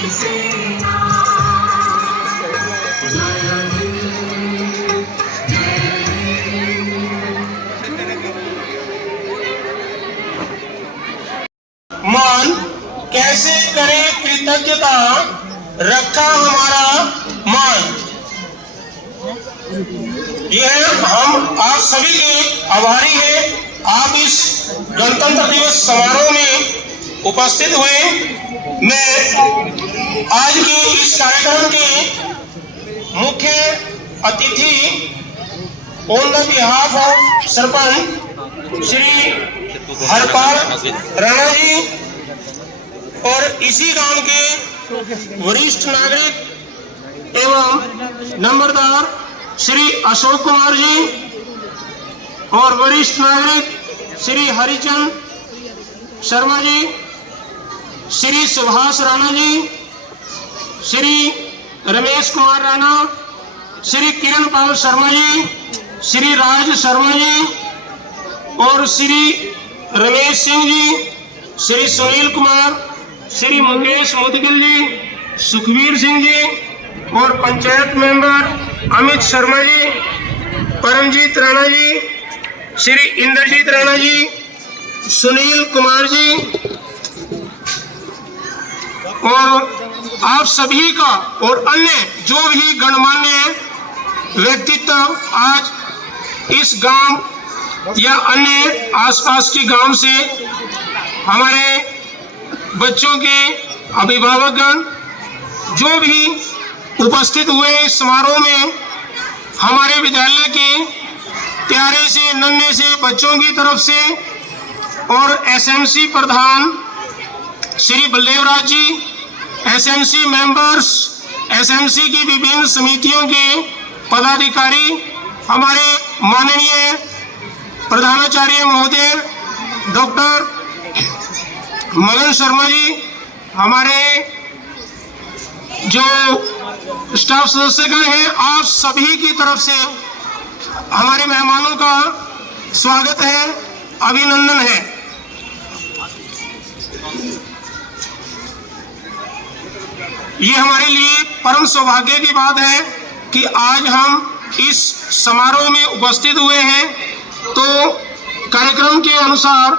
मान कैसे करे कृतज्ञता, रखा हमारा मान। यह हम आप सभी के आभारी हैं। आप इस गणतंत्र दिवस समारोह में उपस्थित हुए। मैं आज के इस कार्यक्रम के मुख्य अतिथि on the behalf of sarpanch Shri Harpal Rana ji और इसी गांव के वरिष्ठ नागरिक एवं नंबरदार श्री अशोक कुमार जी और वरिष्ठ नागरिक श्री हरिचंद शर्मा जी, श्री सुभाष राणा जी, श्री रमेश कुमार राणा, श्री किरण पाल शर्मा जी, श्री राज शर्मा जी और श्री रमेश सिंह जी, श्री सुनील कुमार, श्री मुकेश मुदगिल जी, सुखवीर सिंह जी और पंचायत मेंबर अमित शर्मा जी, परमजीत राणा जी, श्री इंद्रजीत राणा जी, सुनील कुमार जी और आप सभी का और अन्य जो भी गणमान्य व्यक्तित्व आज इस गांव या अन्य आसपास के गांव से हमारे बच्चों के अभिभावकगण जो भी उपस्थित हुए इस समारोह में, हमारे विद्यालय के प्यारे से नन्हे से बच्चों की तरफ से और एसएमसी प्रधान Shri Baldev Raj ji, SMC members, SMC की विभिन्न समितियों के पदाधिकारी, हमारे माननीय प्रधानाचार्य महोदय डॉक्टर मदन शर्मा जी, हमारे जो स्टाफ सदस्यगण हैं, आप सभी की तरफ से हमारे मेहमानों का स्वागत है, अभिनंदन है। ये हमारे लिए परम सौभाग्य की बात है कि आज हम इस समारोह में उपस्थित हुए हैं। तो कार्यक्रम के अनुसार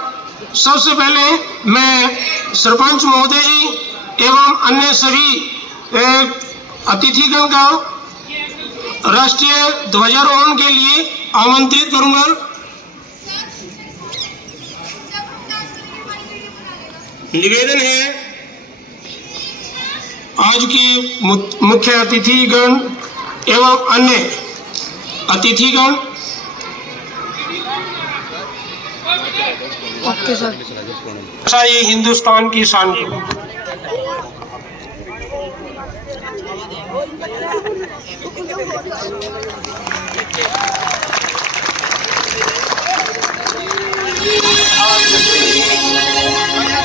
सबसे पहले मैं सरपंच महोदय जी एवं अन्य सभी अतिथिगण का राष्ट्रीय ध्वजारोहण के लिए आमंत्रित करूंगा। निवेदन है आज के मुख्य अतिथिगण एवं अन्य अतिथिगण ये हिंदुस्तान की शान को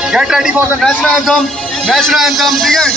Get ready for the national anthem. National anthem begin.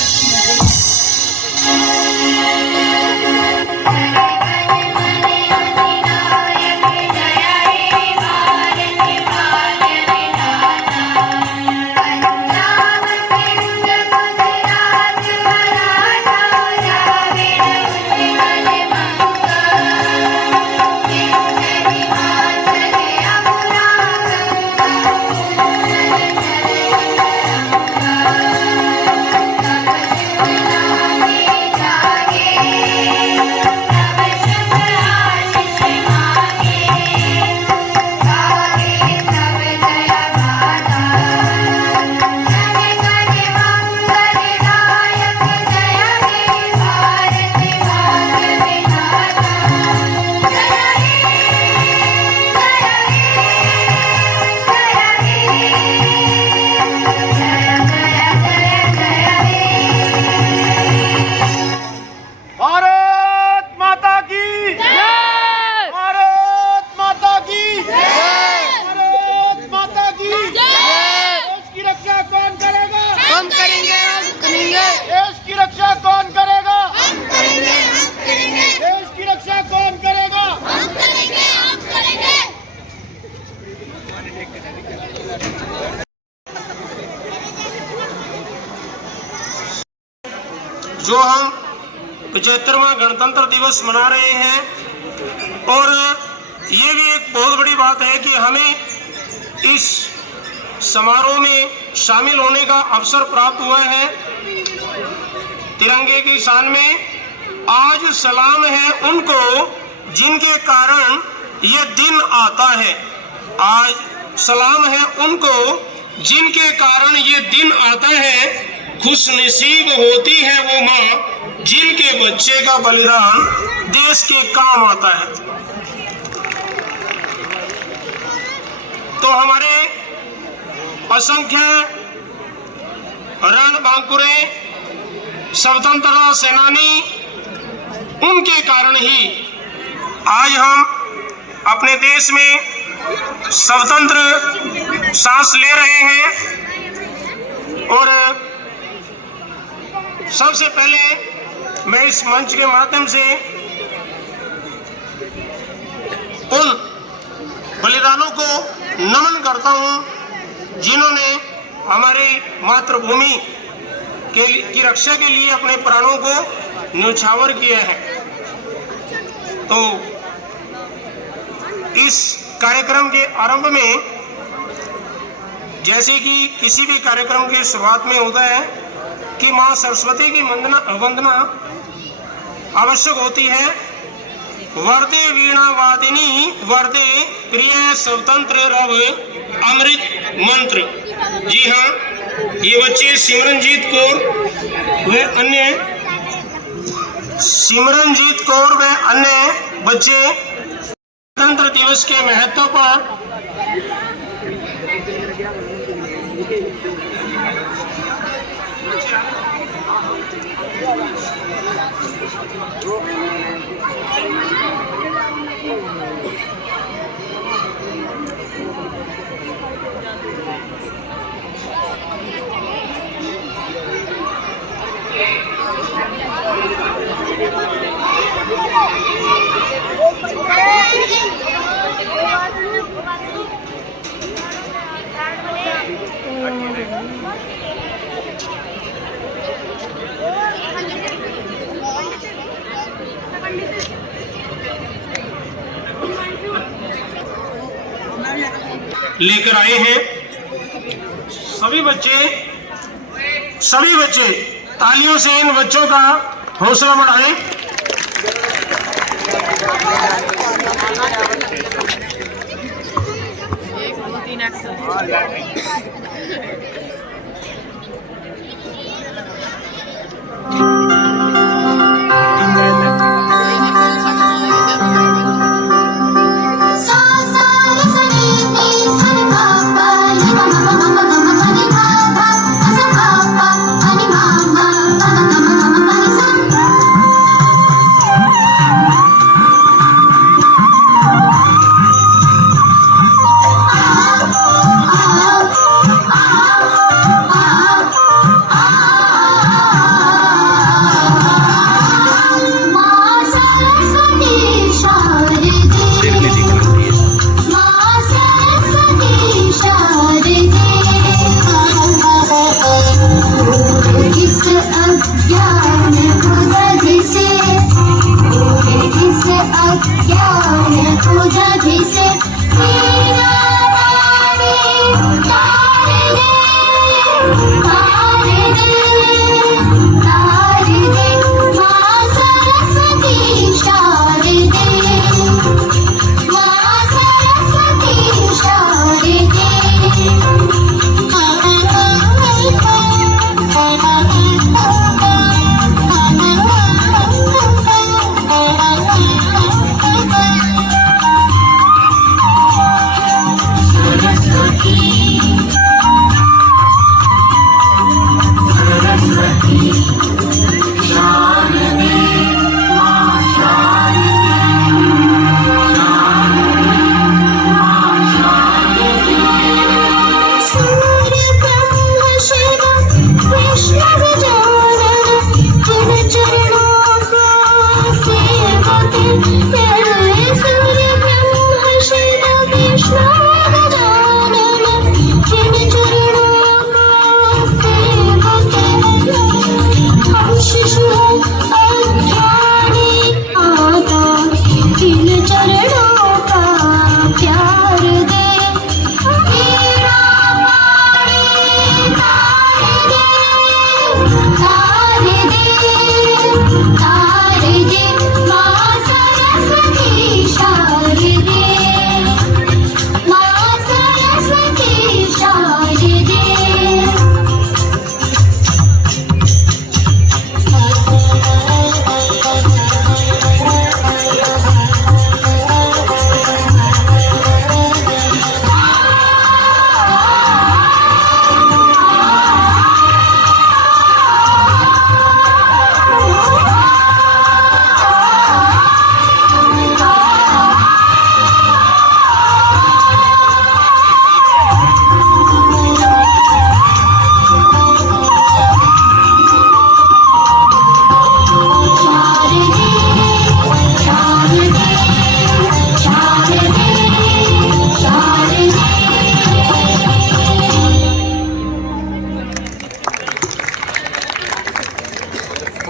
जो हम 75वां गणतंत्र दिवस मना रहे हैं। और ये भी एक बहुत बड़ी बात है कि हमें इस समारोह में शामिल होने का अवसर प्राप्त हुआ है। तिरंगे की शान में आज सलाम है उनको जिनके कारण ये दिन आता है। आज सलाम है उनको जिनके कारण ये दिन आता है। खुशनसीब होती है वो माँ जिनके बच्चे का बलिदान देश के काम आता है। तो हमारे असंख्य रणबांकुरे स्वतंत्रता सेनानी, उनके कारण ही आज हम अपने देश में स्वतंत्र सांस ले रहे हैं। और सबसे पहले मैं इस मंच के माध्यम से उन बलिदानों को नमन करता हूं जिन्होंने हमारी मातृभूमि की रक्षा के लिए अपने प्राणों को न्यौछावर किया है। तो इस कार्यक्रम के आरंभ में, जैसे कि किसी भी कार्यक्रम की शुरुआत में होता है कि माँ सरस्वती की वंदना आवश्यक होती है। वरदे वीणा वादिनी वरदे प्रिय स्वतंत्र रव अमृत मंत्र। जी हाँ, ये बच्चे सिमरनजीत कौर व अन्य बच्चे गणतंत्र दिवस के महत्व पर लेकर आए हैं। सभी बच्चे तालियों से इन बच्चों का हौसला बढ़ाएं।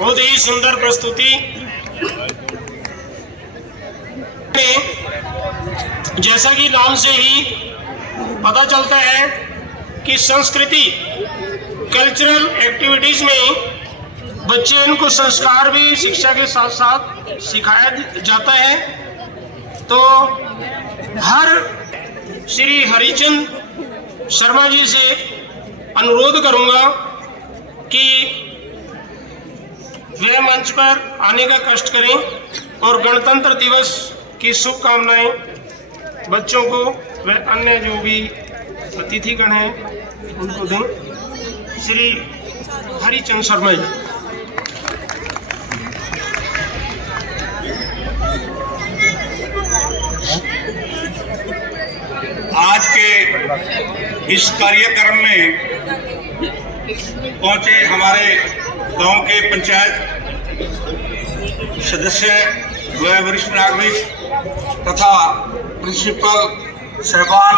बहुत ही सुंदर प्रस्तुति। जैसा कि नाम से ही पता चलता है कि संस्कृति कल्चरल एक्टिविटीज में बच्चे इनको संस्कार भी शिक्षा के साथ साथ सिखाया जाता है। तो हर श्री हरिचंद शर्मा जी से अनुरोध करूंगा कि वे मंच पर आने का कष्ट करें और गणतंत्र दिवस की शुभकामनाएं बच्चों को व अन्य जो भी अतिथिगण हैं उनको दें। श्री हरिचंद शर्मा जी। आज के इस कार्यक्रम में पहुंचे हमारे गांव के पंचायत सदस्य व वरिष्ठ नागरिक तथा प्रिंसिपल साहबान,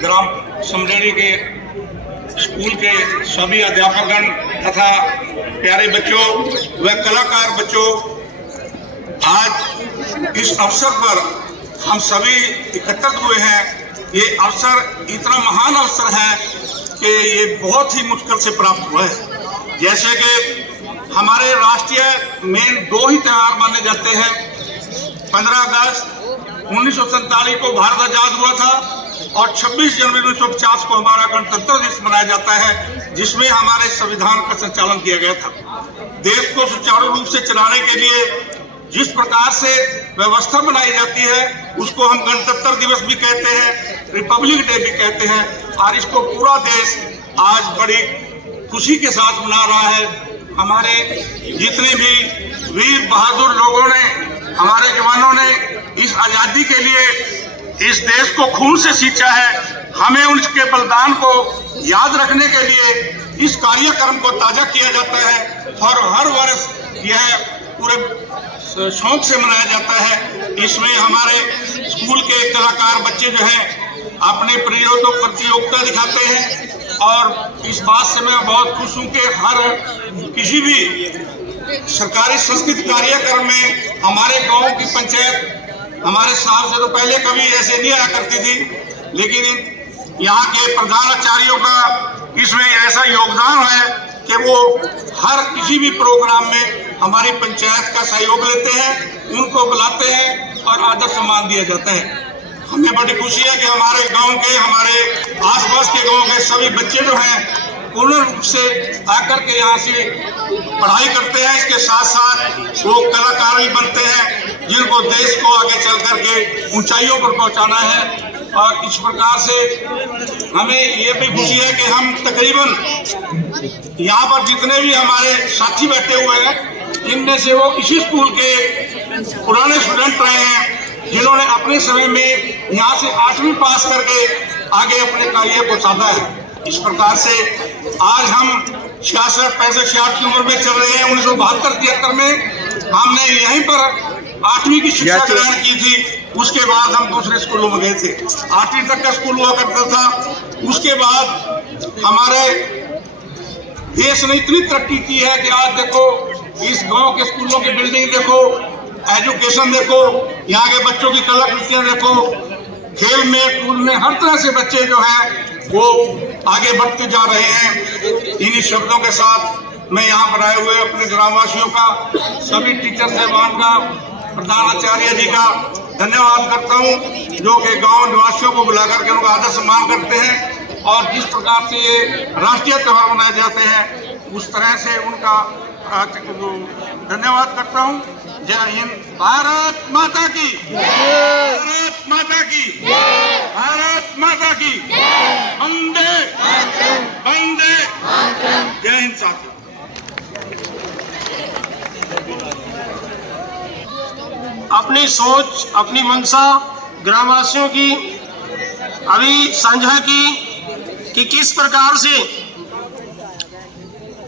ग्राम समडेरी के स्कूल के सभी अध्यापकगण तथा प्यारे बच्चों व कलाकार बच्चों, आज इस अवसर पर हम सभी एकत्रित हुए हैं। ये अवसर इतना महान अवसर है कि ये बहुत ही मुश्किल से प्राप्त हुआ है। जैसे कि हमारे राष्ट्रीय मेन दो ही त्यौहार माने जाते हैं। 15 अगस्त 1947 को भारत आजाद हुआ था और 26 जनवरी 1950 को हमारा गणतंत्र दिवस मनाया जाता है, जिसमें हमारे संविधान का संचालन किया गया था। देश को सुचारू रूप से चलाने के लिए जिस प्रकार से व्यवस्था बनाई जाती है उसको हम गणतंत्र दिवस भी कहते हैं, रिपब्लिक डे भी कहते हैं, और इसको पूरा देश आज बड़ी खुशी के साथ मना रहा है। हमारे जितने भी वीर बहादुर लोगों ने, हमारे जवानों ने इस आज़ादी के लिए इस देश को खून से सींचा है, हमें उनके बलिदान को याद रखने के लिए इस कार्यक्रम को ताज़ा किया जाता है और हर वर्ष यह पूरे शौक से मनाया जाता है। इसमें हमारे स्कूल के कलाकार बच्चे जो हैं अपने प्रतियोगिता दिखाते हैं और इस बात से मैं बहुत खुश हूँ कि हर किसी भी सरकारी सांस्कृतिक कार्यक्रम में हमारे गांव की पंचायत हमारे साहब से तो पहले कभी ऐसे नहीं आया करती थी, लेकिन यहाँ के प्रधानाचार्यों का इसमें ऐसा योगदान है कि वो हर किसी भी प्रोग्राम में हमारी पंचायत का सहयोग लेते हैं, उनको बुलाते हैं और आदर सम्मान दिया जाता है। हमें बड़ी खुशी है कि हमारे गांव के, हमारे आसपास के गांव के सभी बच्चे जो हैं पूर्ण रूप से आकर के यहाँ से पढ़ाई करते हैं। इसके साथ साथ वो कलाकार भी बनते हैं जिनको देश को आगे चल करके ऊंचाइयों पर पहुँचाना है। और इस प्रकार से हमें ये भी खुशी है कि हम तकरीबन यहाँ पर जितने भी हमारे साथी बैठे हुए हैं, इनमें से वो इसी स्कूल के पुराने स्टूडेंट रहे हैं जिन्होंने अपने समय में यहाँ से 8वीं पास करके आगे अपने कार्य को साधा है। इस प्रकार से आज हम 66-65 की उम्र में चल रहे हैं। 1972-73 में हमने यहीं पर 8वीं की शिक्षा ग्रहण की थी। उसके बाद हम दूसरे स्कूलों में गए थे। 8वीं तक का स्कूल हुआ करता था। उसके बाद हमारे देश ने इतनी तरक्की की है कि आज देखो इस गांव के स्कूलों की बिल्डिंग देखो, एजुकेशन देखो, यहाँ के बच्चों की कलाकृतियाँ देखो, खेल में कूद में हर तरह से बच्चे जो हैं वो आगे बढ़ते जा रहे हैं। इन्हीं शब्दों के साथ मैं यहाँ पर आए हुए अपने ग्रामवासियों का, सभी टीचर साहबान का, प्रधानाचार्य जी का धन्यवाद करता हूँ, जो कि गांव निवासियों को बुलाकर के उनका आदर सम्मान करते हैं और जिस प्रकार से ये राष्ट्रीय त्यौहार मनाए जाते हैं उस तरह से उनका धन्यवाद करता हूँ। जय हिंद। भारत माता की, भारत माता की, भारत माता की, वंदे वंदे। जय हिंद साथी। अपनी सोच, अपनी मंशा ग्रामवासियों की अभी साझा की कि किस प्रकार से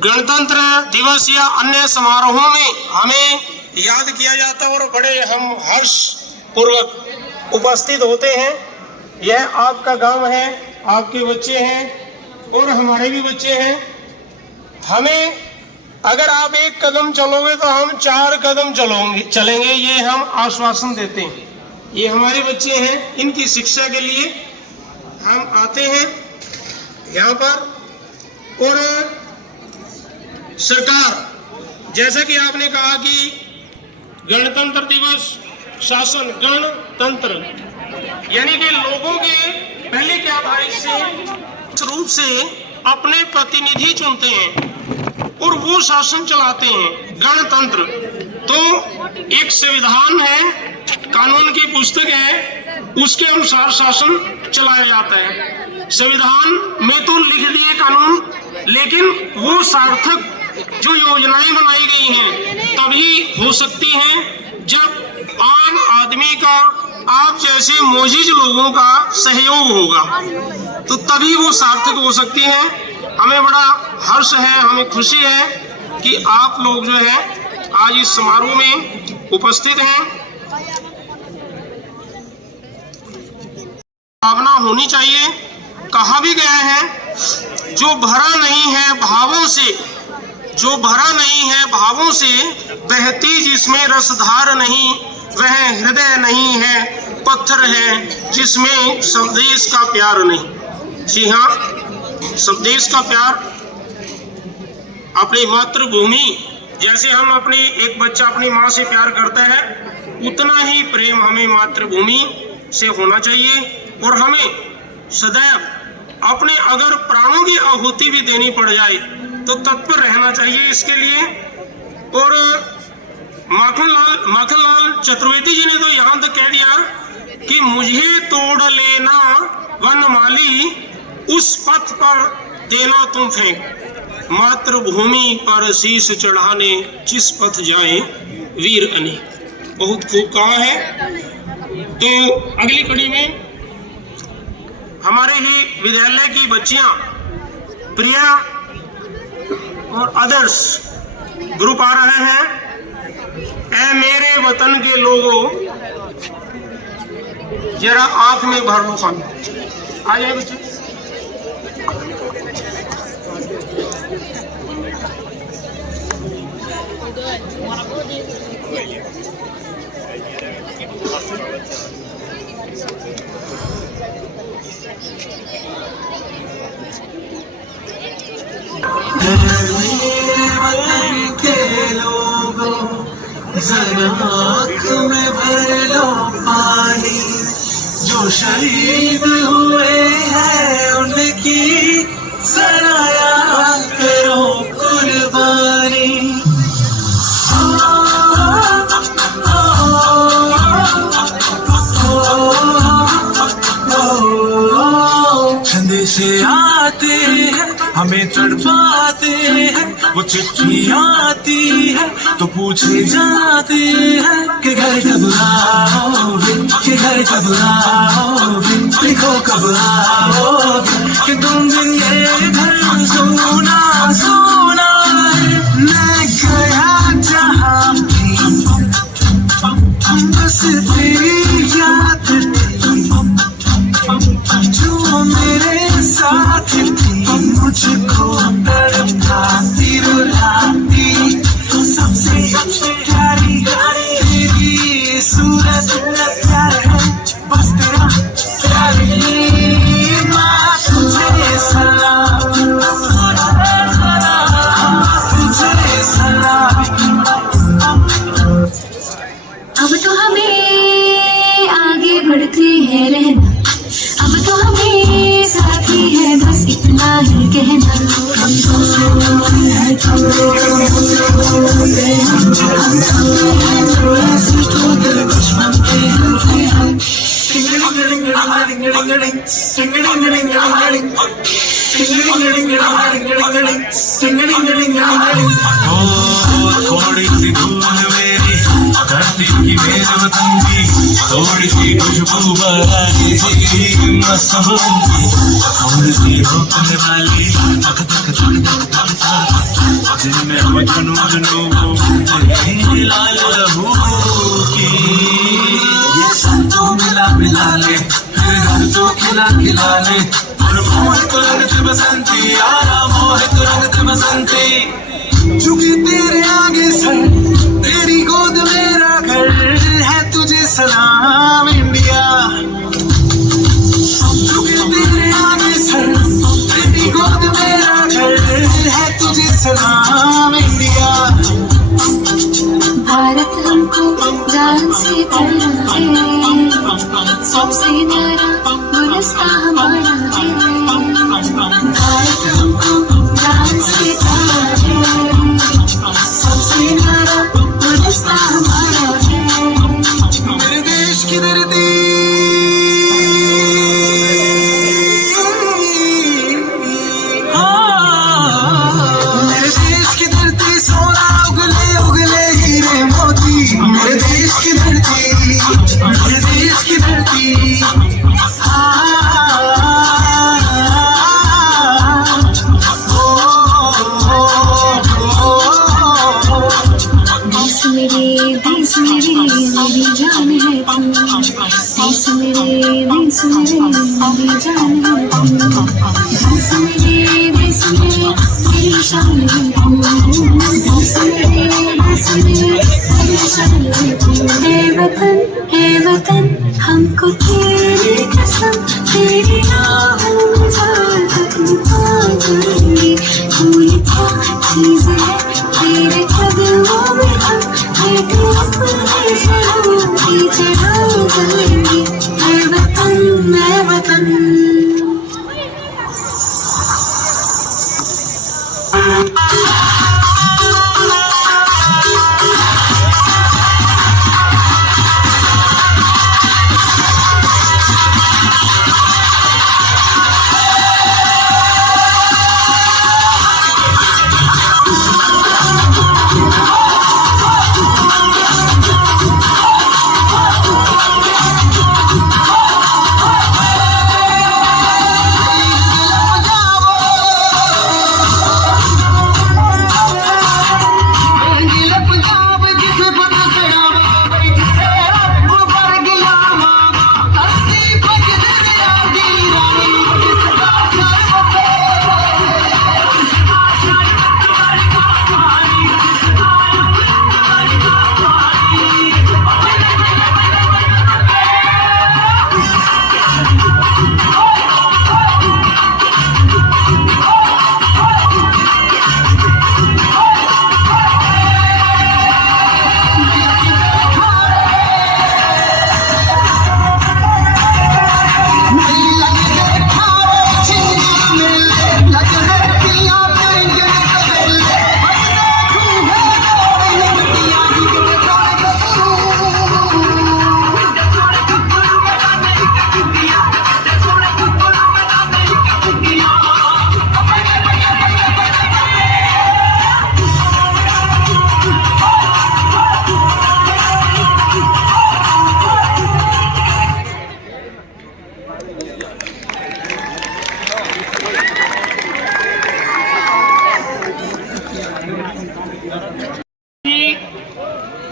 गणतंत्र दिवस या अन्य समारोहों में हमें याद किया जाता है और बड़े हम हर्ष पूर्वक उपस्थित होते हैं। यह आपका गांव है, आपके बच्चे हैं और हमारे भी बच्चे हैं। हमें अगर आप एक कदम चलोगे तो हम 4 कदम चलेंगे, ये हम आश्वासन देते हैं। ये हमारे बच्चे हैं, इनकी शिक्षा के लिए हम आते हैं यहाँ पर। और सरकार, जैसा कि आपने कहा कि गणतंत्र दिवस शासन गणतंत्र, यानी कि लोगों के पहले क्या था, इससे रूप से अपने प्रतिनिधि चुनते हैं और वो शासन चलाते हैं, गणतंत्र। तो एक संविधान है, कानून की पुस्तक है, उसके अनुसार शासन चलाया जाता है। संविधान में तो लिख दिए कानून, लेकिन वो सार्थक जो योजनाएं बनाई गई हैं तभी हो सकती हैं जब आम आदमी का, आप जैसे मोजिज लोगों का सहयोग होगा, तो तभी वो सार्थक हो सकती हैं। हमें बड़ा हर्ष है, हमें खुशी है कि आप लोग जो है आज इस समारोह में उपस्थित हैं। भावना होनी चाहिए। कहा भी गया है, जो भरा नहीं है भावों से, जो भरा नहीं है भावों से, बहती जिसमें रसधार नहीं, वह हृदय नहीं है, पत्थर है जिसमें स्वदेश का प्यार नहीं। जी हाँ, स्वदेश का प्यार, अपनी मातृभूमि, जैसे हम अपनी, एक बच्चा अपनी माँ से प्यार करता है, उतना ही प्रेम हमें मातृभूमि से होना चाहिए। और हमें सदैव अपने, अगर प्राणों की आहुति भी देनी पड़ जाए तो तत्पर रहना चाहिए इसके लिए। और माखनलाल चतुर्वेदी जी ने तो यहाँ तक कह दिया कि मुझे तोड़ लेना वनमाली, उस पथ पर देना तुम फेंक, मातृभूमि पर शीश चढ़ाने जिस पथ जाए वीर अनेक। बहुत खूब कहा है। तो अगली कड़ी में हमारे ही विद्यालय की बच्चियां प्रिया और अदर्स ग्रुप आ रहे हैं। ऐ मेरे वतन के लोगों, जरा आंख में भर लो पानी। आ जाए बच्चे। जरा आँख में भर लो पानी, जो शहीद हुए हैं उनकी जरा याद करो कुर्बानी। संदेशे आते हैं, हमें तड़पाते हैं, वो चिट्ठी आती है तो पूछे जाते हैं कि घर कब आओगे, कि घर कब आओगे, लिखो कब आओगे, कि तुम दिन ये घर सोना सोना है। मैं गया जहाँ भी बस तेरी याद थी, जो मेरे साथ थी, मुझको तड़पाती रुलाती, सबसे प्यारी तेरी सूरत प्यार है, बस तेरा प्यारी माँ, तुझे सलाम, तुझे सलाम। अब तो हमें आगे बढ़ते हैं रहना, अब तो हमें साथी है बस इतना ही कहना। थोड़ी सी धूल मेरी धरती की मेरे वतन की, थोड़ी सी खुशबू बहारी सी मौसम की, थोड़ी सी रोकने वाली धक धक धक धक धक धक, जिनमें हम जुनून लाल लहू की। ये संतों मिला मिला ले, फिर घर तो खिला खिला ले, और मोहित रंग बसंती यारा, मोहित रंग बसंती। झुकी तेरे आगे सर, तेरी गोद मेरा घर है, तुझे सलाम इंडिया। झुकी तेरे आगे सर, तेरी गोद मेरा घर है, तुझे सलाम इंडिया। भारत हमको जान से प्यारा है, सबसे न्यारा गुलिस्तां हमारा है। भारत हमको जान से प्यारा है, सबसे न्यारा गुलिस्तां हमारा है। मेरे देश की धरती, मेरे देश की धरती, सोना उगले उगले हीरे मोती। मेरे देश की धरती, मेरे देश की धरती। देश मेरे मेरी जान है तू, देश मेरे मेरी जान है तू। देश मेरी मेरी शान है तू, देश मेरी शान है तू। हे वतन हमको तेरी कसम, तेरी राहों तक पहुंचेंगे। तू ये क्या चीज़ है, तेरे कदमों में हम बैठे अपने सरों की चढ़ा चलेंगे। मैं वतन, मैं वतन।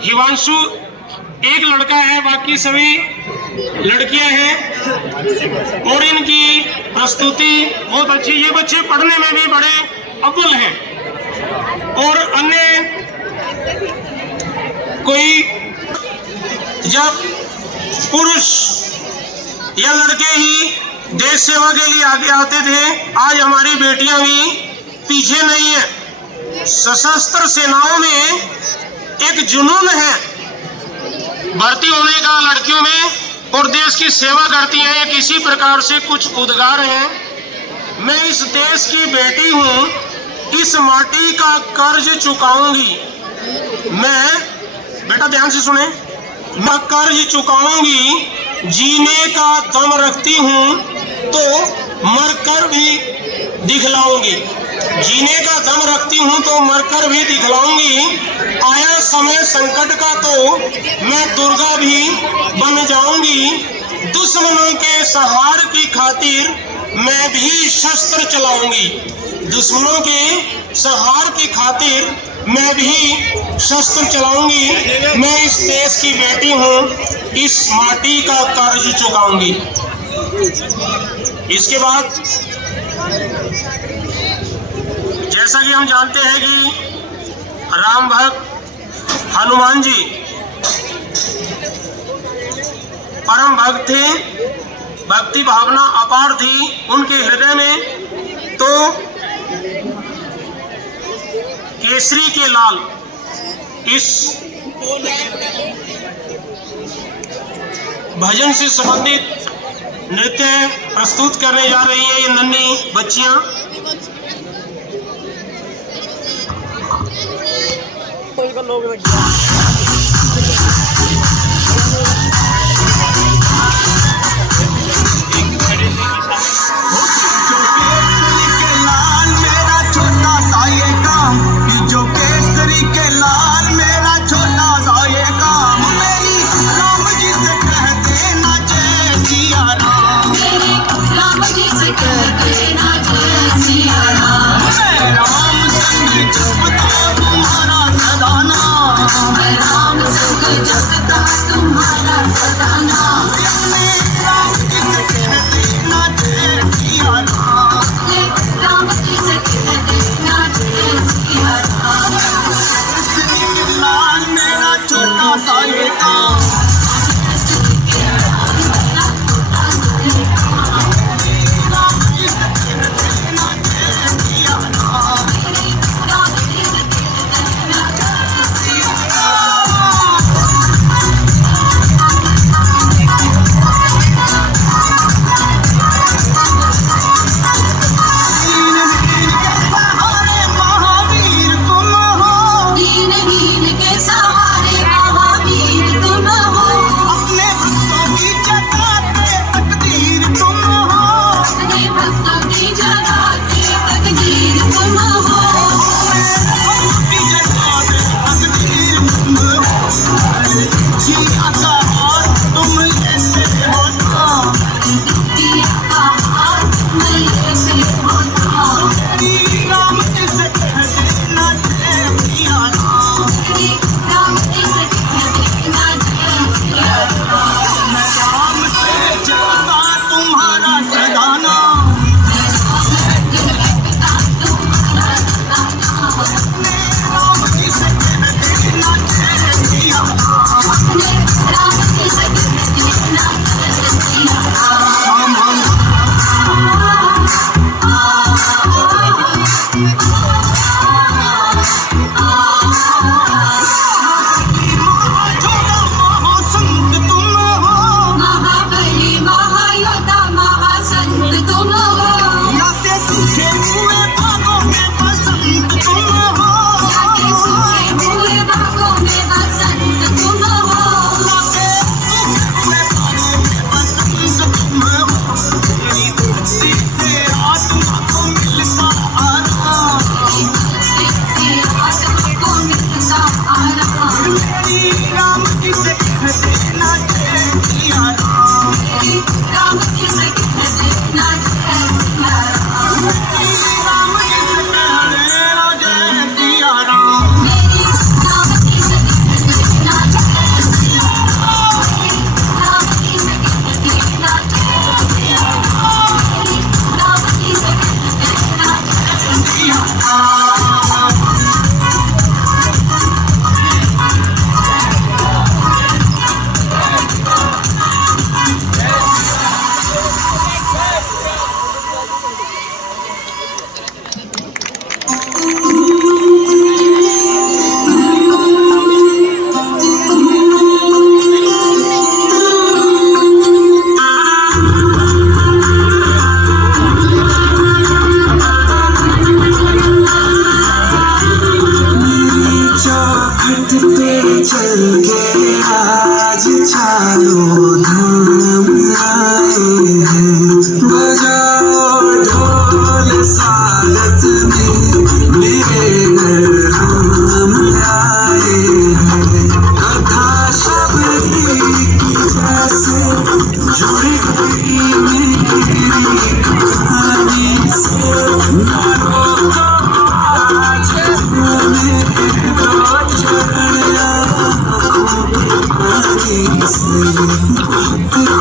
हिमांशु एक लड़का है, बाकी सभी लड़कियां हैं और इनकी प्रस्तुति बहुत अच्छी। ये बच्चे पढ़ने में भी बड़े अव्वल हैं और अन्य कोई जब पुरुष या लड़के ही देश सेवा के लिए आगे आते थे, आज हमारी बेटियां भी पीछे नहीं है। सशस्त्र सेनाओं में एक जुनून है भर्ती होने का लड़कियों में और देश की सेवा करती हैं। ये किसी प्रकार से कुछ उद्गार हैं। मैं इस देश की बेटी हूँ, इस माटी का कर्ज चुकाऊंगी। मैं, बेटा ध्यान से सुने, मैं कर्ज चुकाऊंगी। जीने का दम रखती हूँ तो मरकर भी दिखलाऊंगी। जीने का दम रखती हूँ तो मरकर भी दिखलाऊंगी। आया समय संकट का तो मैं दुर्गा भी बन जाऊंगी। दुश्मनों के सहार की खातिर मैं भी शस्त्र चलाऊंगी। दुश्मनों के सहार की खातिर मैं भी शस्त्र चलाऊंगी। मैं इस देश की बेटी हूँ, इस माटी का कर्ज चुकाऊंगी। इसके बाद जैसा कि हम जानते हैं कि राम भक्त हनुमान जी परम भक्त थे, भक्ति भावना अपार थी उनके हृदय में। तो केसरी के लाल इस भजन से संबंधित नृत्य प्रस्तुत करने जा रही है ये नन्ही बच्चियां।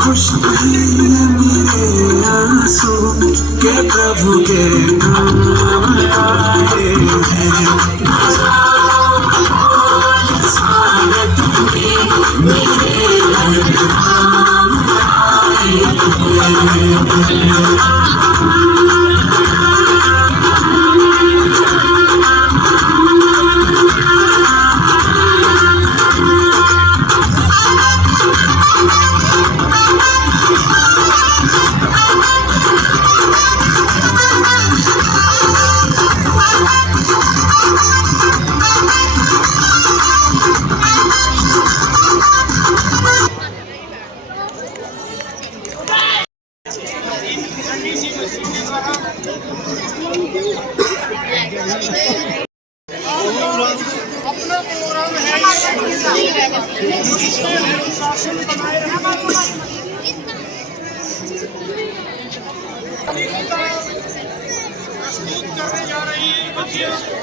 खुश मेरे आंसू के प्रभु के नाम आए हैं। प्रस्तुत करने जा रही है बच्चियां।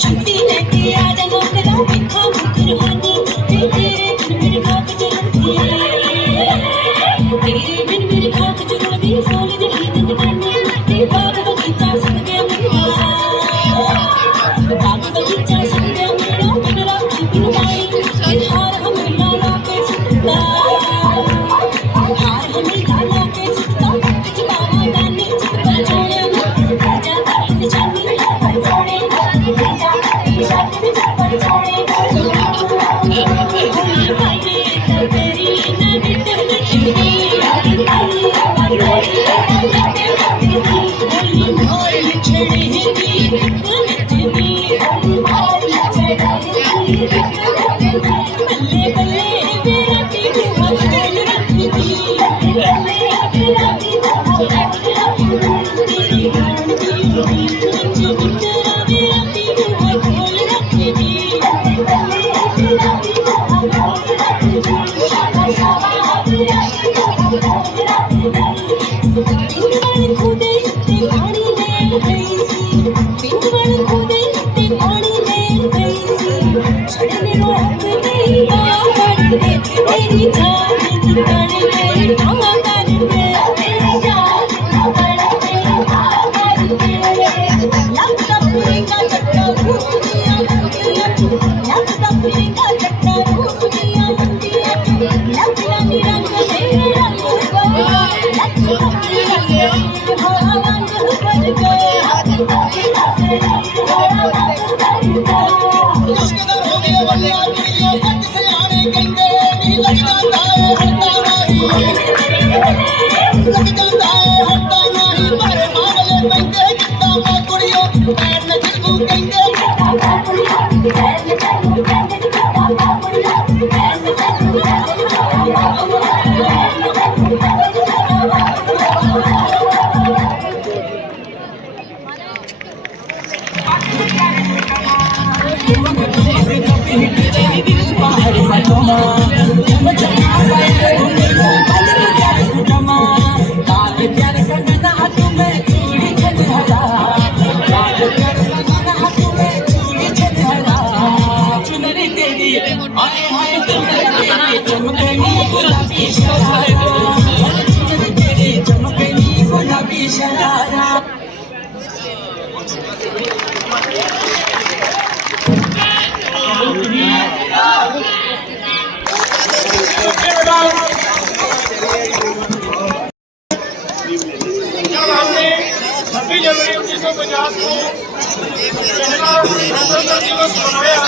छुट्टी लेके आ जाना तेरा मीठा मुकर हानी तेरे बिन मेरी खाक जुड़ती तेरे बिन मेरी खाक जुड़ती सोल जही जिंदगानी ते बाग बगीचा सुन गया मेरा बाग बगीचा सुन गया मेरा मन राखी बिन पाई हार हमें लाला के सुनता हार हमें लाला के सुनता जमाना गाने चिपका छोड़े राजा का निशानी छोड़े राजा का निशानी पर छोड़े सारे तेरी नदित नचनी बोली छड़े दी नचनी बल्ले बल्ले मेरा पीठ बदल रखी बल्ले मेरा पीठ तेरी गांधी मुझे तेरा मेरा पीठ बदल रखी बल्ले मेरा पीठ पिंगल खुदे ते पानी लेन गई सी पिंगल खुदे ते पानी लेन गई सी छड़ने रोक गई बाहर दे तेरी जान निकल गई ढोंगा कर दे तेरी जान निकल गई ढोंगा कर दे लगता पुरेगा चट्टा दुनिया मंदिया लगता पुरेगा चट्टा दुनिया मंदिया लगता निरंग तेरे रंग गया लगता पुरेगा भोला रंग बन गया लगता भोला रंग बन गया मुश्किल हो गया बल्ला कुड़ियों सच सियाने कहंदे नहीं लगदा ताए हट्टा नहीं लगदा ताए हट्टा नहीं पर मामले पैंदे कित्ता मैं कुड़ियों पैर न चलू कहंदे जब हमने 26 जनवरी 1950 को पहला स्वतंत्रता दिवस मनाया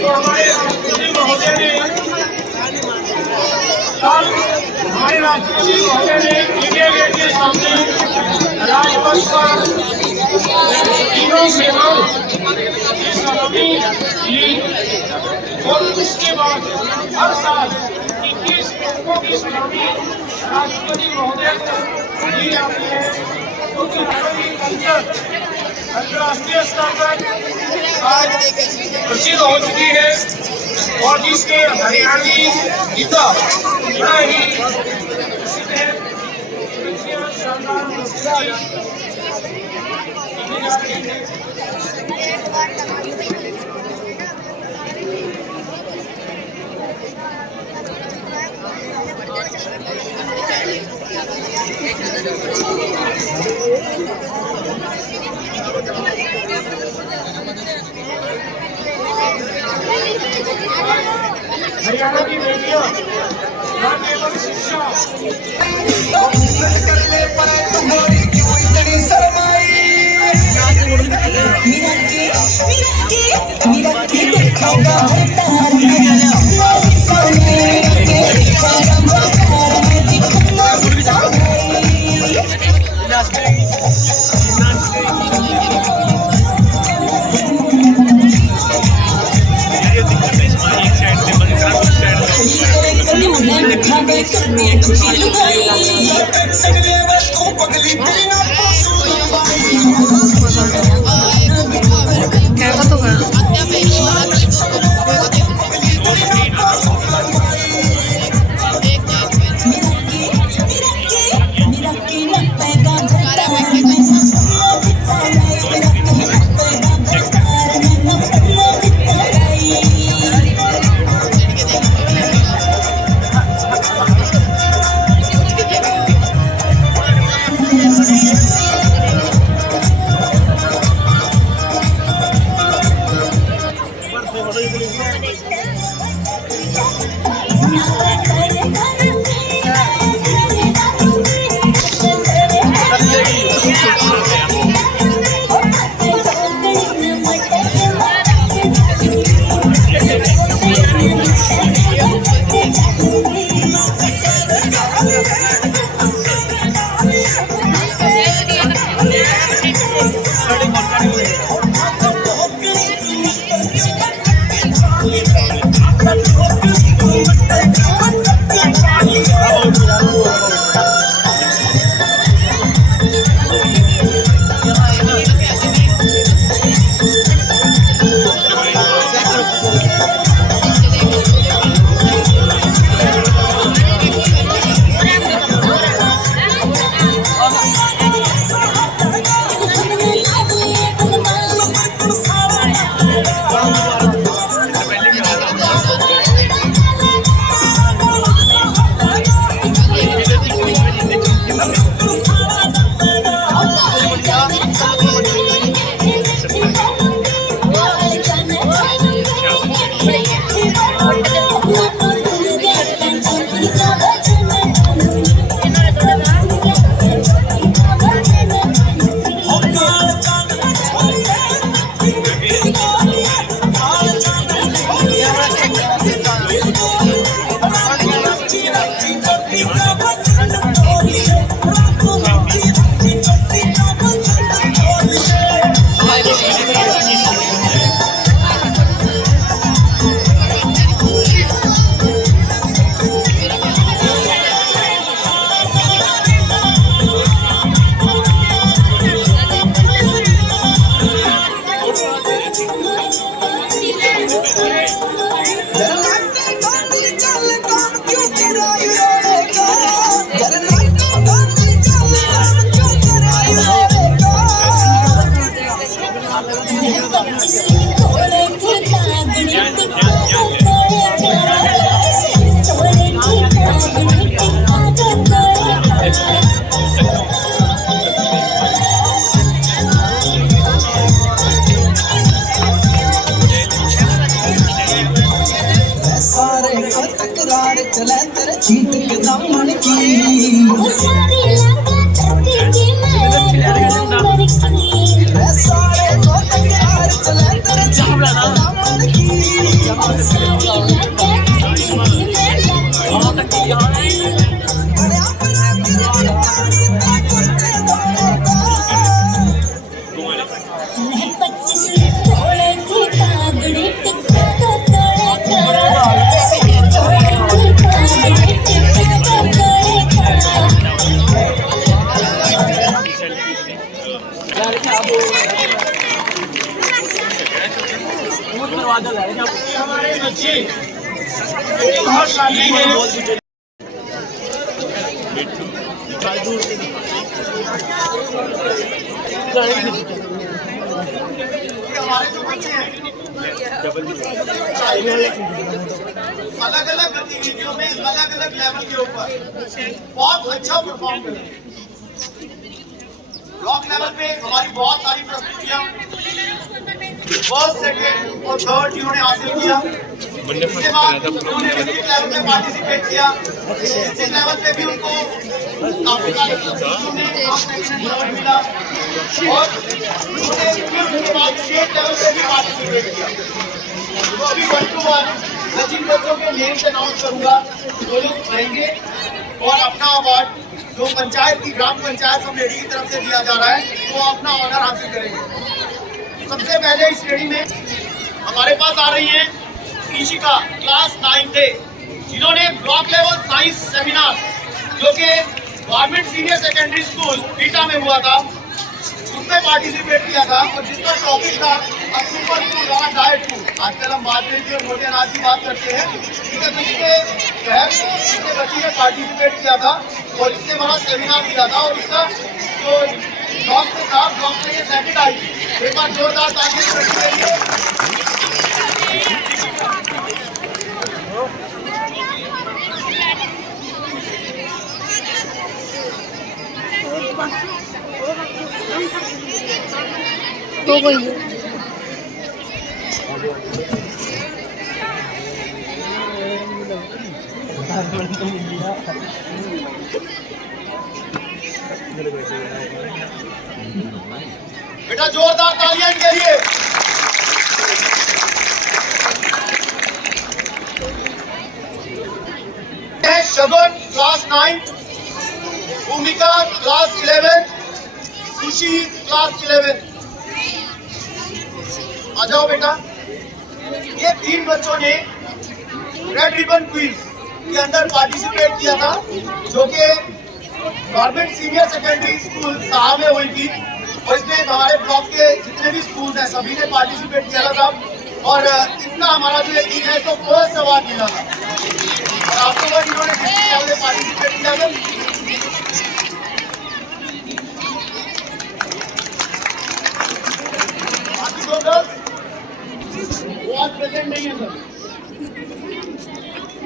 तो हमारे राष्ट्रपति महोदय ने इंडिया गेट के सामने राजपथ पर तीनों सेनाओं की सलामी ली और उसके बाद हर साल 21 तोपों की सलामी राष्ट्रपति महोदय को दी जाती है क्योंकि हमारी कल्चर अंतर्राष्ट्रीय स्तर पर आज प्रसिद्ध हो चुकी है और जिसके हरियाणवी गीता बड़ा ही प्रसिद्ध है। शानदार हरियाणा की बेटियां न केवल शिक्षा मेरा चले तेरे चीट के दामन की सारे को तकरार चले तेरे चीट के दामन की हमारे बच्चे बहुत शादी है। हमारे जो बच्चे हैं अलग अलग गतिविधियों में अलग अलग लेवल के ऊपर बहुत अच्छा परफॉर्म करें। ब्लॉक लेवल पे हमारी बहुत सारी प्रस्तुतियां फर्स्ट, सेकंड और थर्ड इन्होंने हासिल किया। इसके बाद उन्होंने डिस्ट्रिक्ट लेवल पे पार्टिसिपेट किया। डिस्ट्रिक्ट लेवल पे भी उनको काफी सारी चीजों में मिला और उन्होंने उसके बाद स्टेट लेवल पे भी पार्टिसिपेट किया। तो अभी 1 to 1 मैं जिन बच्चों के नेम्स अनाउंस करूंगा वो लोग आएंगे और अपना अवार्ड जो पंचायत की ग्राम पंचायत समलेडी की तरफ से दिया जा रहा है वो अपना ऑनर हासिल करेंगे। सबसे पहले इस श्रेणी में हमारे पास आ रही हैं ईशिका क्लास 9 से, जिन्होंने ब्लॉक लेवल साइंस सेमिनार जो कि government senior secondary school beta में हुआ था उसमें पार्टिसिपेट किया था और जिसका टॉपिक था सुपर फूड और डाइट फूड। आजकल हम बाजरे की और मोटे अनाज की बात करते हैं, इसके तहत इसके बच्ची ने पार्टिसिपेट किया था और इससे बड़ा सेमिनार दिया था और इसका जो ब्लॉक में था ब्लॉक में ये सेकंड आई। एक बार जोरदार तालियां के लिए। तो वही बेटा जोरदार तालियां इनके लिए। शगुन क्लास 9, भूमिका क्लास 11, खुशी क्लास 11। आ जाओ बेटा। ये 3 बच्चों ने रेड रिबन क्विज के अंदर पार्टिसिपेट किया था, जो कि गवर्नमेंट सीनियर सेकेंडरी स्कूल साहब में हुई थी। और इसमें हमारे ब्लॉक के जितने भी स्कूल हैं सभी ने पार्टिसिपेट किया था साहब। और इनका हमारा जो ये टीम है तो फर्स्ट अवार्ड मिला था। और आपको बाद इन्होंने पार्टिसिपेट किया था। बाकी दो गर्ल्स वो आज प्रेजेंट नहीं है sir.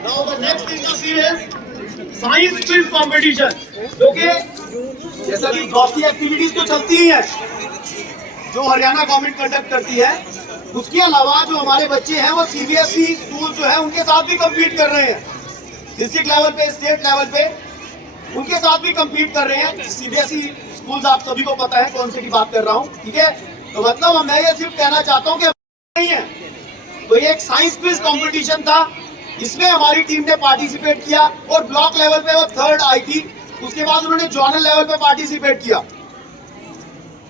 Now the next thing to see is science quiz competition, जो कि जैसा कि ब्लॉक की एक्टिविटीज तो चलती ही है जो हरियाणा गवर्नमेंट कंडक्ट करती है, उसके अलावा जो हमारे बच्चे हैं वो सीबीएसई स्कूल जो है उनके साथ भी कम्पीट कर रहे हैं। डिस्ट्रिक्ट लेवल पे, स्टेट लेवल पे उनके साथ भी कम्पीट कर रहे हैं। सीबीएसई स्कूल आप सभी को पता है कौन से की बात कर रहा हूँ, ठीक है। तो मतलब मैं ये सिर्फ कहना चाहता हूँ कि नहीं है, तो ये एक साइंस क्विज कंपटीशन था, इसमें हमारी टीम ने पार्टिसिपेट किया और ब्लॉक लेवल पे वो 3rd आई थी। उसके बाद उन्होंने जोनल लेवल पे पार्टिसिपेट किया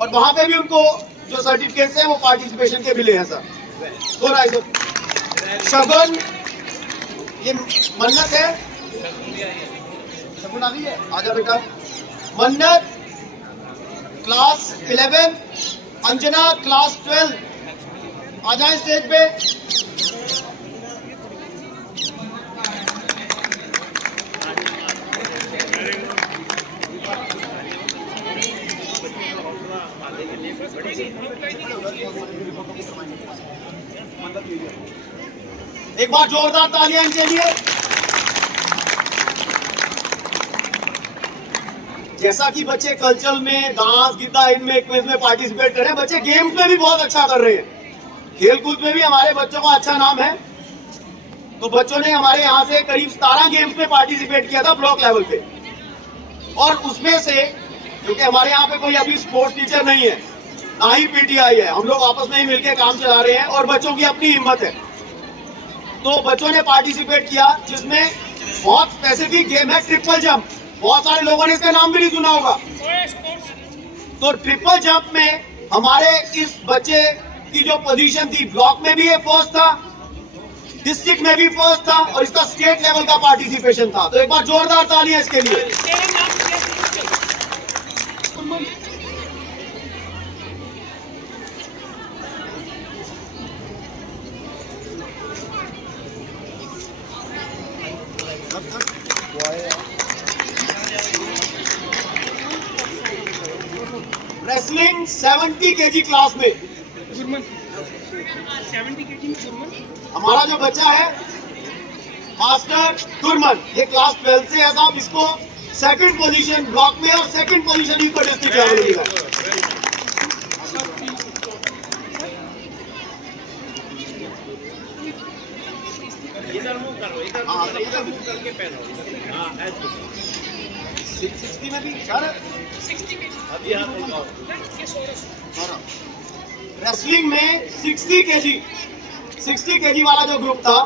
और वहां पे भी उनको जो सर्टिफिकेट्स हैं वो पार्टिसिपेशन के मिले हैं सर। तो राय सर शगुन, ये मन्नत है, शगुन आ गई है, आजा बेटा। मन्नत क्लास 11, अंजना क्लास 12, आ जाए स्टेज पे। एक बार जोरदार तालियां इनके लिए। जैसा कि बच्चे कल्चरल में, डांस, गिद्दा इनमें क्विज में पार्टिसिपेट कर रहे हैं, बच्चे गेम्स में भी बहुत अच्छा कर रहे हैं। खेल कूद में भी हमारे बच्चों का अच्छा नाम है। तो बच्चों ने हमारे यहाँ से करीब 17 गेम्स में पार्टिसिपेट किया था ब्लॉक लेवल पे। और उसमें से क्योंकि हमारे यहाँ पे कोई अभी स्पोर्ट्स टीचर नहीं है, ना ही पीटीआई है, हम लोग आपस में ही मिलकर काम चला रहे हैं और बच्चों की अपनी हिम्मत है। तो बच्चों ने पार्टिसिपेट किया, जिसमें बहुत स्पेसिफिक गेम है ट्रिपल जंप। बहुत सारे लोगों ने इसका नाम भी नहीं सुना होगा। तो ट्रिपल जंप में हमारे इस बच्चे की जो पोजीशन थी, ब्लॉक में भी ये फर्स्ट था, डिस्ट्रिक्ट में भी फर्स्ट था और इसका स्टेट लेवल का पार्टिसिपेशन था। तो एक बार जोरदार तालियां इसके लिए। रेसलिंग 70 केजी क्लास में हमारा जो बच्चा है मास्टर तुरमन, ये क्लास 12 से है साहब। इसको 2nd पोजीशन ब्लॉक में और 2nd पोजीशन इसको डिस्ट्रिक्ट लेवल मिला। इधर मुंह करो, इधर मुंह करके पहनो। हाँ 60 में भी सर 60 में अभी रेसलिंग में 60 केजी वाला जो ग्रुप था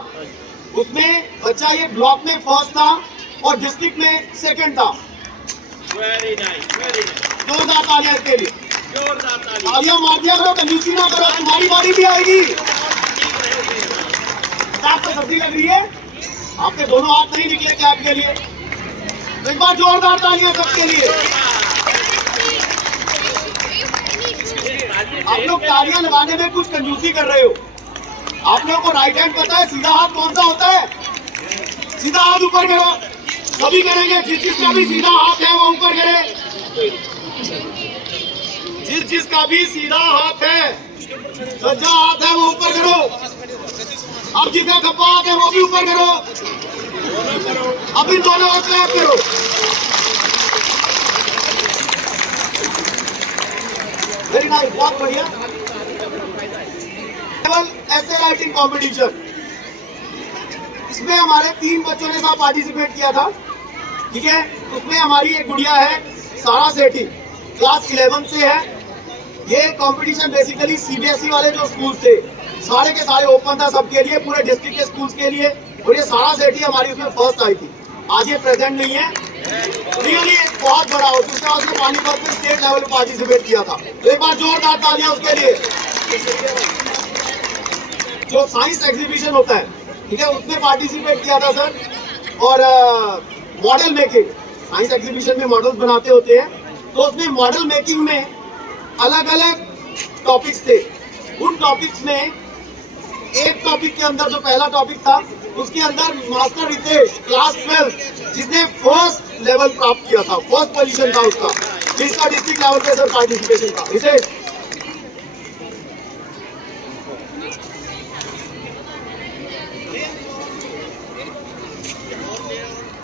उसमें बच्चा ये ब्लॉक में फर्स्ट था और डिस्ट्रिक्ट में 2nd था। Very nice, very nice. जोरदार तालियां इसके लिए। जोरदार तालियां मार दिया करो, कंजूसी ना करो, तुम्हारी बारी भी आएगी। आपको सर्दी लग रही है, आपके दोनों हाथ नहीं निकले कैप के लिए। एक बार जोरदार तालियां सबके लिए। आप लोग तालियां लगाने में कुछ कंजूसी कर रहे हो। आप लोगों को राइट हैंड पता है सीधा हाथ कौन सा होता है? सीधा हाथ ऊपर करो, सभी करेंगे। जिसका भी सीधा हाथ है वो ऊपर करे। जिसका भी सीधा हाथ है, सज्जा हाथ है वो ऊपर करो। अब जिसका खप्पा हाथ है वो भी ऊपर करो। अब इन दोनों हाथ क्लैप करो। वेरी नाइस, बहुत बढ़िया। ऐसे राइटिंग कंपटीशन, इसमें हमारे 3 बच्चों ने साथ पार्टिसिपेट किया था, ठीक है। उसमें हमारी एक गुड़िया है सारा सेठी, क्लास 11 से है। ये कंपटीशन बेसिकली सीबीएसई वाले जो स्कूल थे सारे के सारे ओपन था सबके लिए, पूरे डिस्ट्रिक्ट के स्कूल्स के लिए। और ये सारा सेठी हमारी उसमें फर्स्ट आई थी। आज ये प्रेजेंट नहीं है, रियली एक बहुत बड़ा हो, उसके बाद उसने पानीपत में स्टेट लेवल पे पार्टिसिपेट किया था। तो एक बार जोरदार तालियां उसके लिए। जो साइंस एग्जीबिशन होता है, ठीक है, उसमें पार्टिसिपेट किया था सर। और मॉडल मेकिंग, साइंस एग्जीबिशन में मॉडल्स बनाते होते हैं, तो उसमें मॉडल मेकिंग में अलग अलग टॉपिक्स थे। उन टॉपिक्स में एक टॉपिक के अंदर, जो पहला टॉपिक था, उसके अंदर मास्टर रितेश क्लास 12 जिसने फर्स्ट लेवल प्राप्त किया था, फर्स्ट पोजीशन था उसका, जिसका डिस्ट्रिक्ट लेवल पे सर पार्टिसिपेशन था। रितेश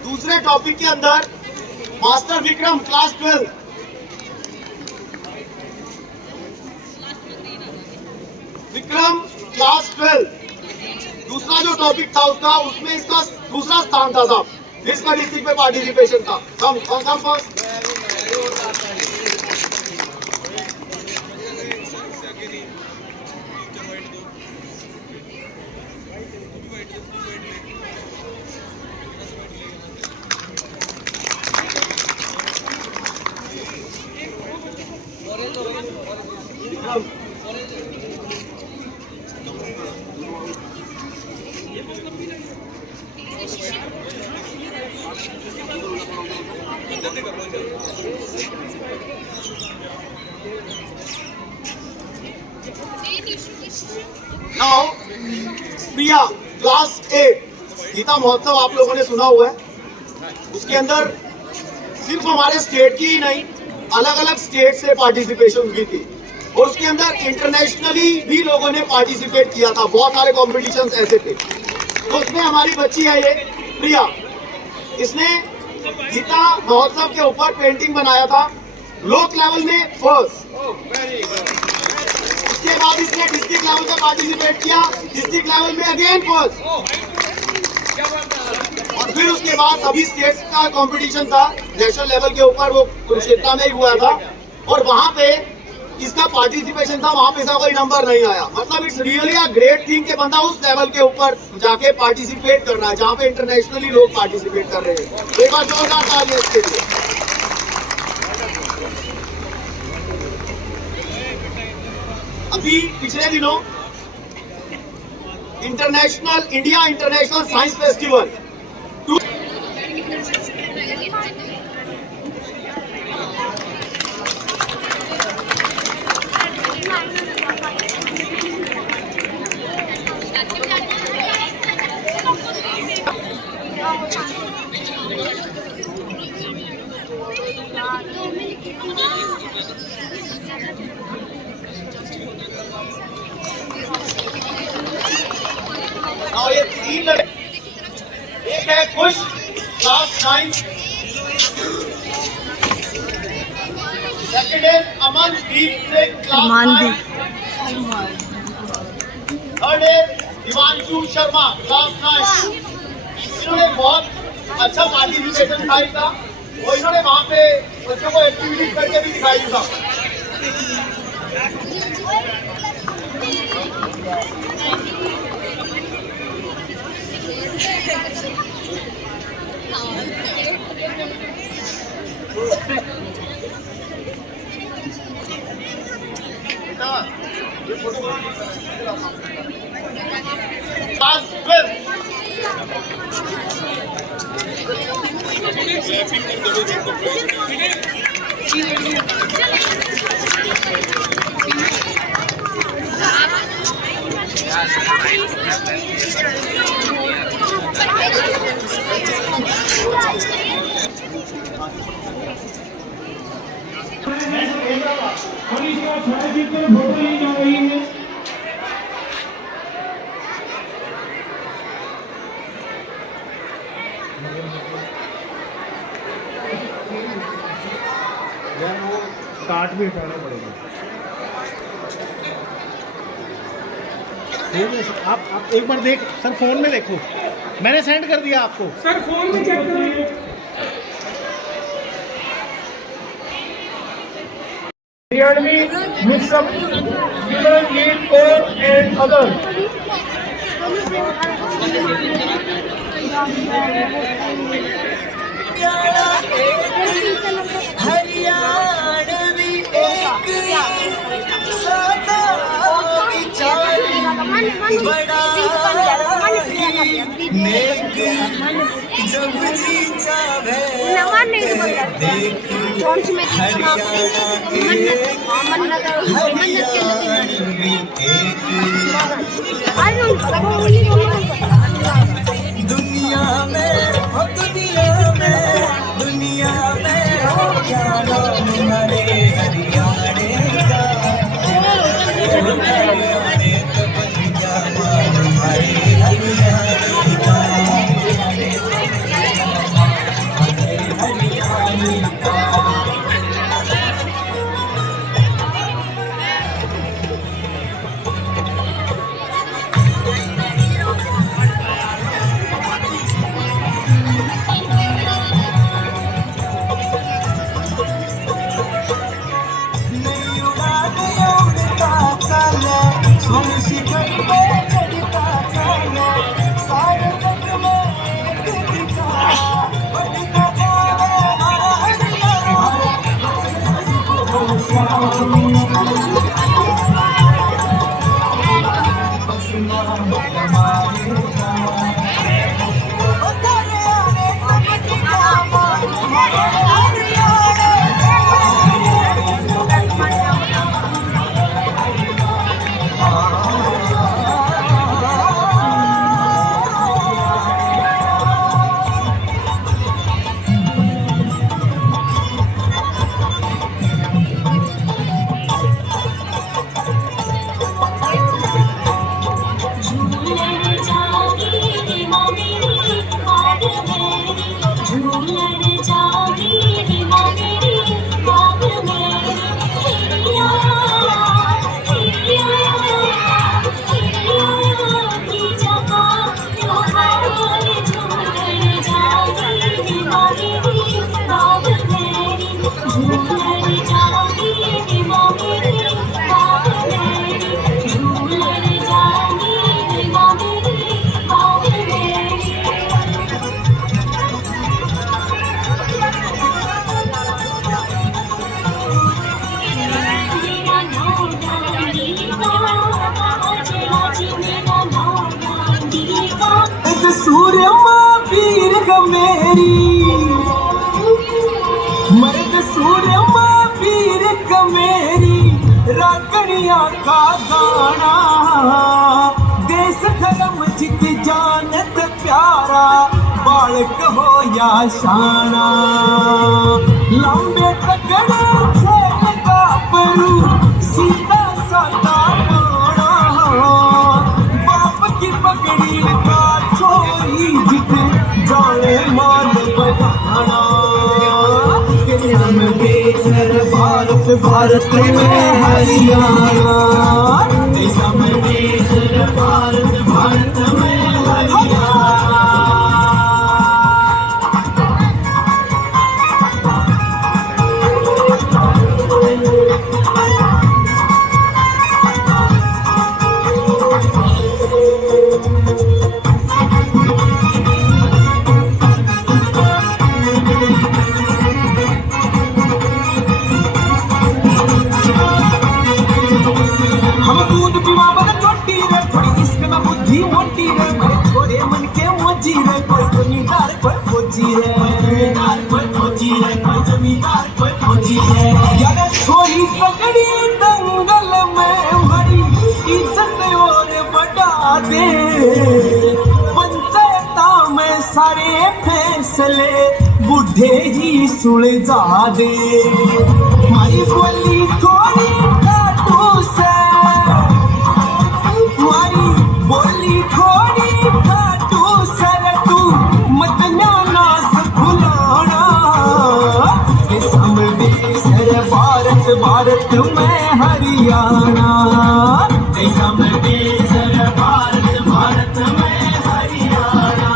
दूसरे टॉपिक के अंदर master Vikram class 12, Vikram class 12 दूसरा जो टॉपिक था उसका, उसमें इसका दूसरा स्थान था साहब, इसका डिस्ट्रिक्ट में पार्टिसिपेशन था। कम फर्स्ट नाउ प्रिया क्लास 8, गीता महोत्सव आप लोगों ने सुना हुआ है। उसके अंदर सिर्फ हमारे स्टेट की ही नहीं, अलग अलग स्टेट से पार्टिसिपेशन हुई थी, और उसके अंदर इंटरनेशनली भी लोगों ने पार्टिसिपेट किया था। बहुत सारे कॉम्पिटिशन्स ऐसे थे। तो उसमें हमारी बच्ची है ये प्रिया, इसने गीता महोत्सव के ऊपर पेंटिंग बनाया था, लोक लेवल में फर्स्ट। उसके बाद इसने डिस्ट्रिक्ट लेवल पे पार्टिसिपेट किया, डिस्ट्रिक्ट लेवल में अगेन फर्स्ट। और फिर उसके बाद सभी स्टेट्स का कंपटीशन था, नेशनल लेवल के ऊपर, वो कुरुक्षेत्र में ही हुआ था, और वहां पे इसका पार्टिसिपेशन था, वहां पे इसका कोई नंबर नहीं आया। मतलब it's really a great thing कि बंदा उस लेवल के ऊपर जाके पार्टिसिपेट कर रहा है जहाँ पे इंटरनेशनली लोग पार्टिसिपेट कर रहे हैं। एक बार जोरदार तालियां इसके लिए। अभी पिछले दिनों इंडिया इंटरनेशनल साइंस फेस्टिवल और ये 3 लड़के, एक है खुश क्लास 9, सेकंड है अमनदीप सिंह क्लास 9, थर्ड है दिवांशु शर्मा क्लास 9। इन्होंने बहुत अच्छा पार्टिसिपेशन दिखाई था, और इन्होंने वहाँ पे बच्चों को एक्टिविटीज करके भी दिखाई था। कार्ड भी हटाना पड़ेगा। ठीक है सर, आप एक बार देख सर, फोन में देखो, मैंने सेंड कर दिया आपको सर, फोन में चेक करिए। Mix-up, given need code and other. बड़ा नेक जब जी चाहे देख दुनिया में हो क्या नाम हमारे हरियाणे का हरियाणे तो बन गया हमारे हरियाणे का हरियाणे का सूर्य माँ पीर मेरी मर्द सूर्य माँ पीर मेरी रागणिया का गाना देश धर्म जित जानत प्यारा बालक हो या शाना लंबे तगड़े खेल का परू सीधा साधा बाप की पगड़ी का छोरी जित जाने मान बताना भारत भारत में हरियाणा देशा में देश भारत भारत में हरियाणा मोटी रे मैं छोरे मन के मोजी रे कोई जमींदार कोई फौजी रे कोई फौजी रे कोई जमींदार कोई फौजी रे यार छोरी पकड़ी दंगल में भरी इज्जत और बढ़ा दे पंचायता में सारे फैसले बूढ़े ही सुलझा दे मारी बोली थोड़ी काटू से मारी बोली थोड़ी खाटू सरटू मत जाना भुलाना ये समझे सर भारत भारत में हरियाणा ये समझे सर भारत भारत में हरियाणा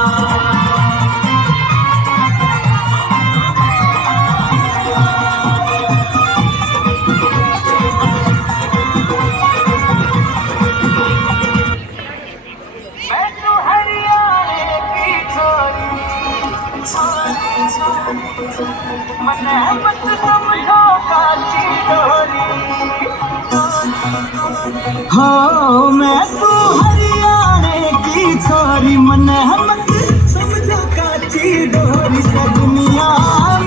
हाँ मैं तो हरियाणा गोरी मन मत समझो काची डोरी सा दुनिया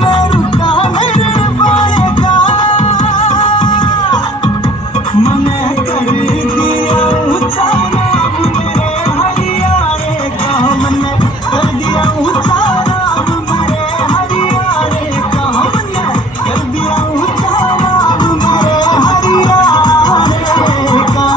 में रुका मेरे पाएगा मन कर दिया ऊंचा नाम मेरे हरियाणे का मन कर दिया ऊंचा नाम मेरे हरियाणे का मन कर दिया ऊंचा नाम मेरे हरियाणे का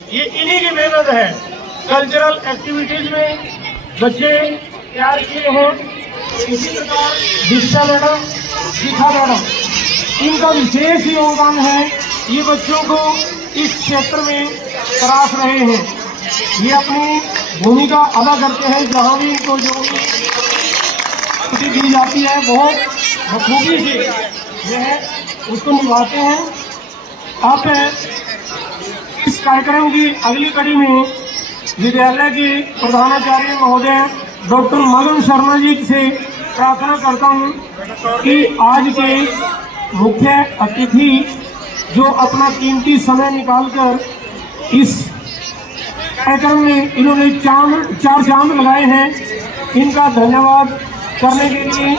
ये इन्हीं की मेहनत है। कल्चरल एक्टिविटीज में बच्चे तैयार किए हैं। इसी प्रकार दीक्षा मैडम, शिखा मैडम, इनका विशेष योगदान है। ये बच्चों को इस क्षेत्र में तराश रहे हैं। ये अपनी भूमिका अदा करते हैं। जहाँ भी इनको जो भी दी जाती है बहुत बखूबी से यह उसको निभाते हैं। आप इस कार्यक्रम की अगली कड़ी में विद्यालय के प्रधानाचार्य महोदय डॉक्टर मगन शर्मा जी से प्रार्थना करता हूं कि आज के मुख्य अतिथि जो अपना कीमती समय निकालकर इस कार्यक्रम में इन्होंने चार चांद लगाए हैं, इनका धन्यवाद करने के लिए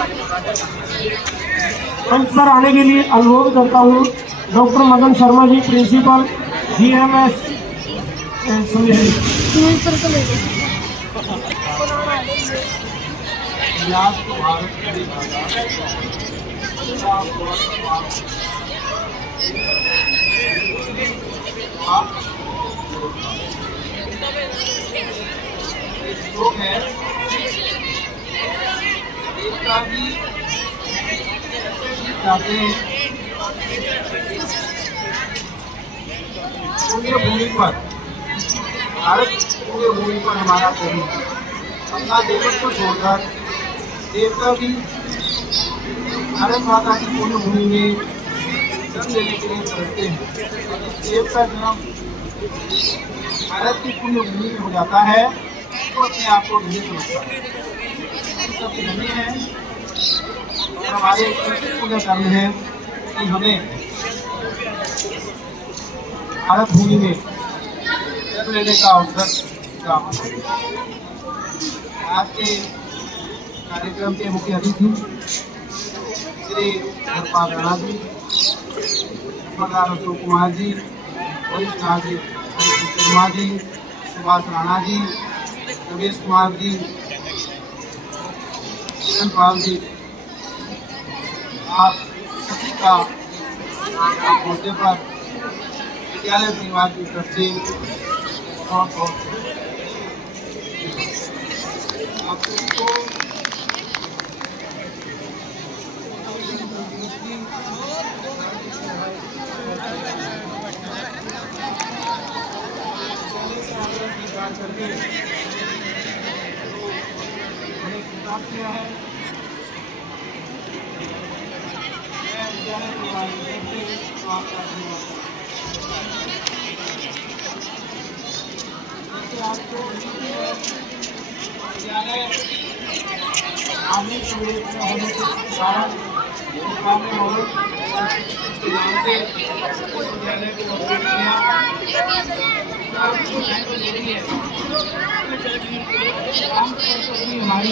मंच पर आने के लिए अनुरोध करता हूं डॉक्टर मगन शर्मा जी, प्रिंसिपल GMS पूर्ण भूमि पर भारत पूर्ण भूमि पर हमारा कवि अपना देश को छोड़कर देवता भी भारत माता की पूर्ण भूमि में जन्म लेने के लिए तरसते हैं। देवता जन्म भारत की पूर्ण भूमि में हो जाता है तो अपने आप को नहीं सोचता सब नहीं है। और हमारे पूर्ण कर्म है कि हमें भारत भूमि में जन्म लेने का अवसर प्राप्त हो। आज के कार्यक्रम के मुख्य अतिथि श्री हरपाल राणा जी, अशोक कुमार जी, वरिष्ठ नागरिक शर्मा जी, सुभाष राणा जी, रमेश कुमार जी, किरण पाल जी, आप सभी का मुद्दे पर विद्यालय परिवार की तरफ से बहुत बहुत आपको किया है। आपका आपको विद्यालय आने के होने के कारण विद्यालय को हमारी